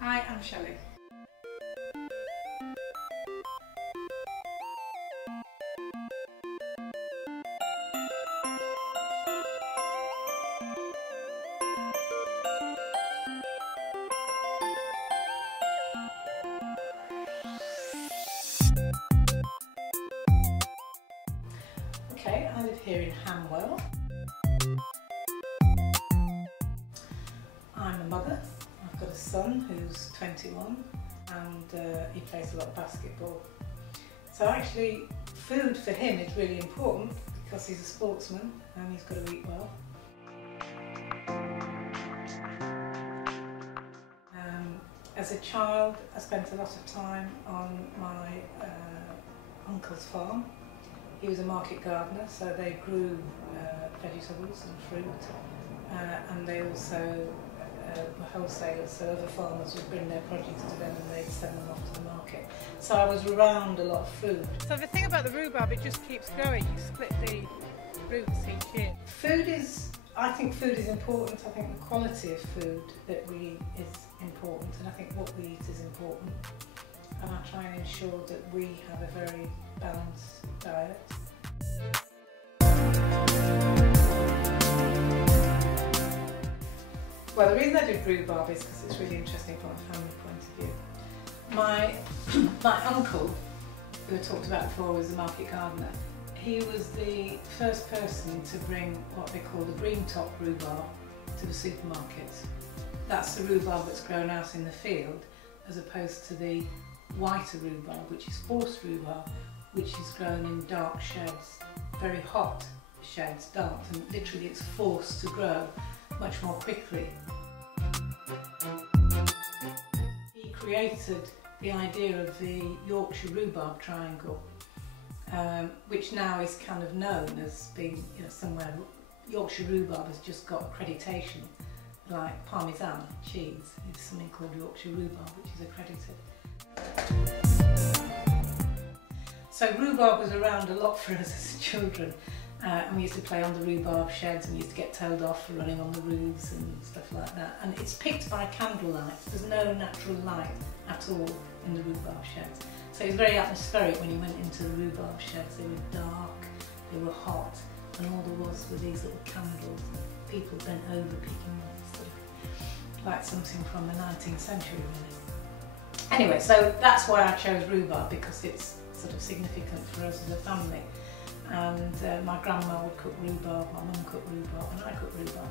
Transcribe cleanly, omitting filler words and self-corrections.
Hi, I'm Shelley. Okay, I live here in Hanwell. I'm a mother. I've got a son who's 21 and he plays a lot of basketball. So actually food for him is really important because he's a sportsman and he's got to eat well. As a child I spent a lot of time on my uncle's farm. He was a market gardener, so they grew vegetables and fruit, and they also were wholesalers, so other farmers would bring their produce to them and they'd send them off to the market. So I was around a lot of food. So the thing about the rhubarb, it just keeps growing. You split the roots each year. I think food is important. I think the quality of food that we eat is important, and I think what we eat is important. And I try and ensure that we have a very balanced diet. Well, the reason I did rhubarb is because it's really interesting from a family point of view. My uncle, who I talked about before, was a market gardener. He was the first person to bring what they call the green top rhubarb to the supermarkets. That's the rhubarb that's grown out in the field, as opposed to the whiter rhubarb, which is forced rhubarb, which is grown in dark sheds, very hot sheds, dark, and literally it's forced to grow much more quickly. He created the idea of the Yorkshire Rhubarb Triangle, which now is kind of known as being, somewhere. Yorkshire rhubarb has just got accreditation, like Parmesan cheese. It's something called Yorkshire rhubarb, which is accredited. So rhubarb was around a lot for us as children, and we used to play on the rhubarb sheds, and we used to get told off for running on the roofs and stuff like that. And it's picked by candlelight. There's no natural light at all in the rhubarb sheds. So it was very atmospheric when you went into the rhubarb sheds. They were dark, they were hot, and all there was were these little candles. People bent over picking them, sort of like something from the 19th century, really. Anyway, so that's why I chose rhubarb, because it's sort of significant for us as a family. And my grandma would cook rhubarb, my mum cooked rhubarb, and I cooked rhubarb.